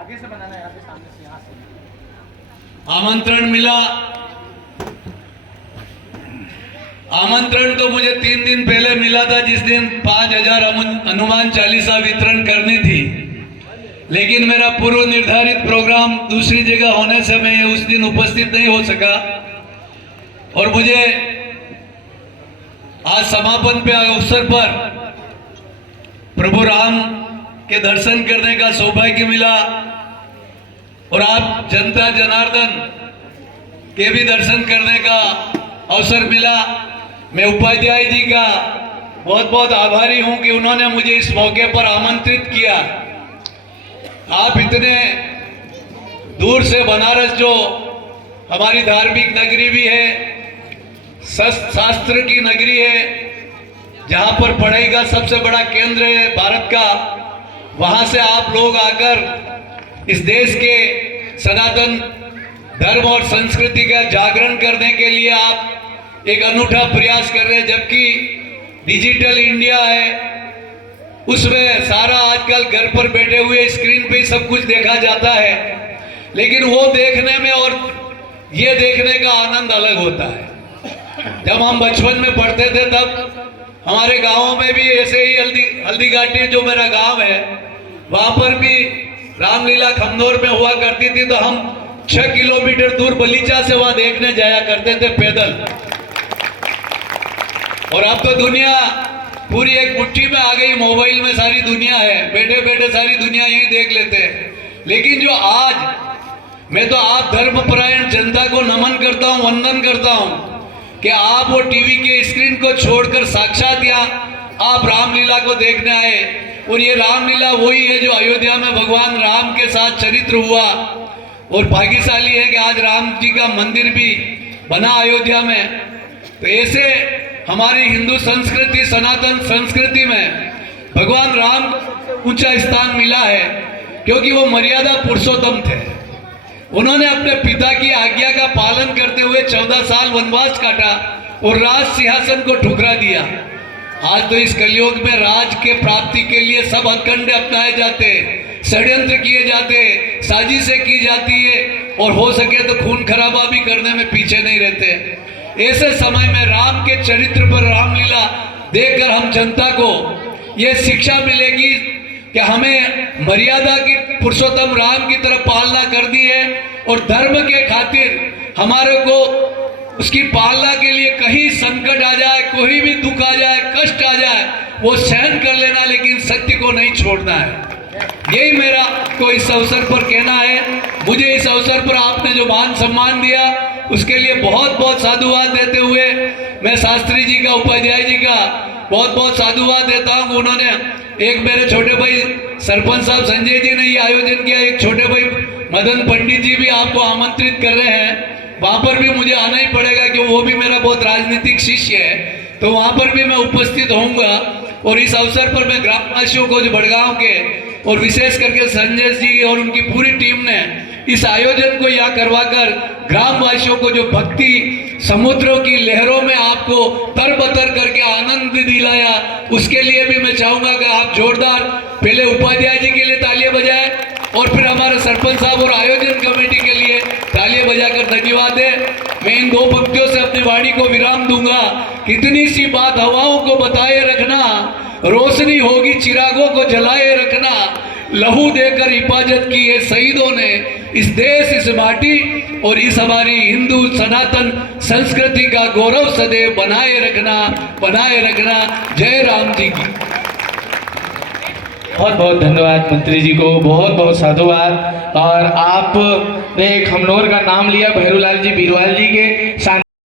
आगे से बनाना है, यहाँ पे सामने से, यहाँ से। आमंत्रण मिला। आमंत्रण तो मुझे 3 दिन पहले मिला था, जिस दिन 5000 हनुमान चालीसा वितरण करनी थी, लेकिन मेरा पूर्व निर्धारित प्रोग्राम दूसरी जगह होने से मैं उस दिन उपस्थित नहीं हो सका। और मुझे आज समापन पे अवसर पर प्रभु राम के दर्शन करने का सौभाग्य मिला और आप जनता जनार्दन के भी दर्शन करने का अवसर मिला। मैं उपाध्याय जी का बहुत बहुत आभारी हूं कि उन्होंने मुझे इस मौके पर आमंत्रित किया। आप इतने दूर से बनारस, जो हमारी धार्मिक नगरी भी है, शास्त्र की नगरी है, जहां पर पढ़ाई का सबसे बड़ा केंद्र है भारत का, वहां से आप लोग आकर इस देश के सनातन धर्म और संस्कृति का जागरण करने के लिए आप एक अनूठा प्रयास कर रहे हैं। जबकि डिजिटल इंडिया है, उसमें सारा आजकल घर पर बैठे हुए स्क्रीन पे सब कुछ देखा जाता है, लेकिन वो देखने में और ये देखने का आनंद अलग होता है। जब हम बचपन में पढ़ते थे तब हमारे गांवों में भी ऐसे ही हल्दीघाटी, जो मेरा गांव है, वहां पर भी रामलीला खमनोर में हुआ करती थी, तो हम 6 किलोमीटर दूर बलीचा से वहां देखने जाया करते थे पैदल। और अब तो दुनिया पूरी एक मुट्ठी में आ गई, मोबाइल में सारी दुनिया है, बैठे बैठे सारी दुनिया यही देख लेते हैं। लेकिन जो आज मैं तो आप धर्मपरायण जनता को नमन करता हूं, वंदन करता हूं कि आप वो टीवी के स्क्रीन को छोड़कर साक्षात यहाँ आप रामलीला को देखने आए। और ये रामलीला वही है जो अयोध्या में भगवान राम के साथ चरित्र हुआ, और भाग्यशाली है कि आज राम जी का मंदिर भी बना अयोध्या में। तो ऐसे हमारी हिंदू संस्कृति, सनातन संस्कृति में भगवान राम को ऊंचा स्थान मिला है, क्योंकि वो मर्यादा पुरुषोत्तम थे। उन्होंने अपने पिता की आज्ञा का पालन करते हुए 14 साल वनवास काटा और राज सिंहासन को ठुकरा दिया। आज तो इस कलयुग में राज के प्राप्ति के लिए सब अखंड अपनाए जाते, षड्यंत्र किए जाते, साजिशें की जाती है, और हो सके तो खून खराबा भी करने में पीछे नहीं रहते। ऐसे समय में राम के चरित्र पर रामलीला देखकर हम जनता को यह शिक्षा मिलेगी कि हमें मर्यादा की पुरुषोत्तम राम की तरफ पालना करनी है, और धर्म के खातिर हमारे को उसकी पालना के लिए कहीं संकट आ जाए, कोई भी दुख आ जाए, कष्ट आ जाए, वो सहन कर लेना, लेकिन सत्य को नहीं छोड़ना है। यही मेरा को इस अवसर पर कहना है। मुझे इस अवसर पर आपने जो मान सम्मान दिया, उसके लिए बहुत बहुत साधुवाद देते हुए मैं शास्त्री जी का, उपाध्याय जी का बहुत बहुत साधुवाद देता हूँ। उन्होंने एक मेरे छोटे भाई सरपंच साहब संजय जी ने ये आयोजन किया, एक छोटे भाई मदन पंडित जी भी आपको आमंत्रित कर रहे हैं। वहां पर भी मुझे आना ही पड़ेगा, क्योंकि वो भी मेरा बहुत राजनीतिक शिष्य है, तो वहां पर भी मैं उपस्थित होऊंगा। और इस अवसर पर मैं ग्रामवासियों को, जो बड़गांव के और विशेष करके संजय जी और उनकी पूरी टीम ने इस आयोजन को यहाँ करवाकर ग्रामवासियों को जो भक्ति समुद्रों की लहरों में आपको तरबतर करके आनंद दिलाया, उसके लिए भी मैं चाहूंगा कि आप जोरदार पहले उपाध्याय जी के लिए तालियां बजाएं, और फिर हमारे सरपंच साहब और आयोजन कमेटी के लिए तालियां बजाकर धन्यवाद दें। मैं इन 2 पंक्तियों से अपनी वाणी को विराम दूंगा। कितनी सी बात हवाओं को बताए रखना, रोशनी होगी चिरागों को जलाए रखना, लहू देकर हिफाजत की है शहीदों ने इस देश, इस माटी और इस हमारी हिंदू सनातन संस्कृति का गौरव सदैव बनाए रखना, बनाए रखना। जय राम जी की। बहुत बहुत धन्यवाद मंत्री जी को, बहुत बहुत साधुवाद। और आपने खमनोर का नाम लिया, भैरूलाल जी बीरवाल जी के